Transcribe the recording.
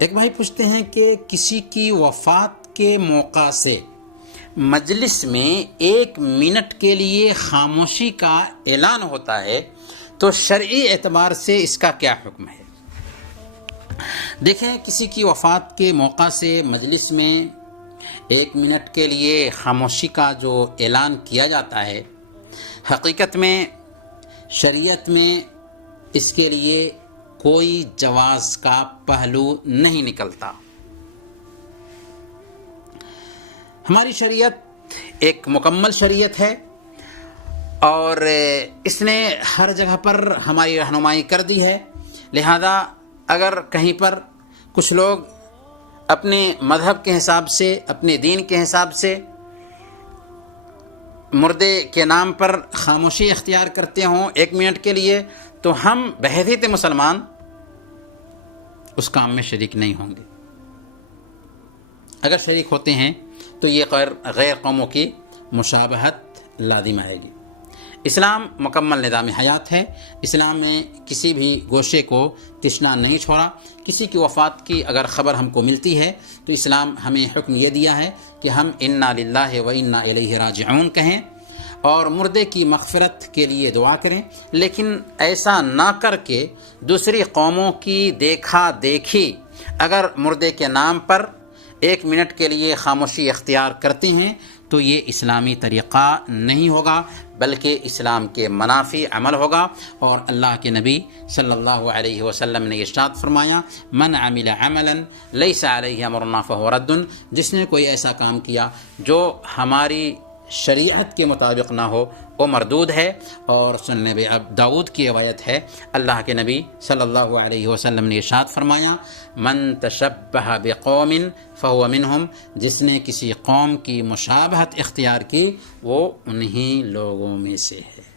ایک بھائی پوچھتے ہیں کہ کسی کی وفات کے موقع سے مجلس میں 1 منٹ کے لیے خاموشی کا اعلان ہوتا ہے تو شرعی اعتبار سے اس کا کیا حکم ہے؟ دیکھیں، کسی کی وفات کے موقع سے مجلس میں 1 منٹ کے لیے خاموشی کا جو اعلان کیا جاتا ہے، حقیقت میں شریعت میں اس کے لیے کوئی جواز کا پہلو نہیں نکلتا۔ ہماری شریعت ایک مکمل شریعت ہے اور اس نے ہر جگہ پر ہماری رہنمائی کر دی ہے، لہذا اگر کہیں پر کچھ لوگ اپنے مذہب کے حساب سے، اپنے دین کے حساب سے مردے کے نام پر خاموشی اختیار کرتے ہوں 1 منٹ کے لیے، تو ہم بحیثیت مسلمان اس کام میں شریک نہیں ہوں گے۔ اگر شریک ہوتے ہیں تو یہ غیر قوموں کی مشابہت لازم آئے گی۔ اسلام مکمل نظام حیات ہے۔ اسلام نے کسی بھی گوشے کو تشنا نہیں چھوڑا۔ کسی کی وفات کی اگر خبر ہم کو ملتی ہے تو اسلام ہمیں حکم یہ دیا ہے کہ ہم انا للہ و انا الیہ راجعون کہیں اور مردے کی مغفرت کے لیے دعا کریں، لیکن ایسا نہ کر کے دوسری قوموں کی دیکھا دیکھی اگر مردے کے نام پر 1 منٹ کے لیے خاموشی اختیار کرتے ہیں تو یہ اسلامی طریقہ نہیں ہوگا، بلکہ اسلام کے منافی عمل ہوگا۔ اور اللہ کے نبی صلی اللہ علیہ وسلم نے ارشاد فرمایا، من عمل عملا لیس علیہ امرنا فہو رد، جس نے کوئی ایسا کام کیا جو ہماری شریعت کے مطابق نہ ہو وہ مردود ہے۔ اور سنن داؤد کی روایت ہے، اللہ کے نبی صلی اللہ علیہ وسلم نے ارشاد فرمایا، من تشبہ بقوم فہو منہم، جس نے کسی قوم کی مشابہت اختیار کی وہ انہی لوگوں میں سے ہے۔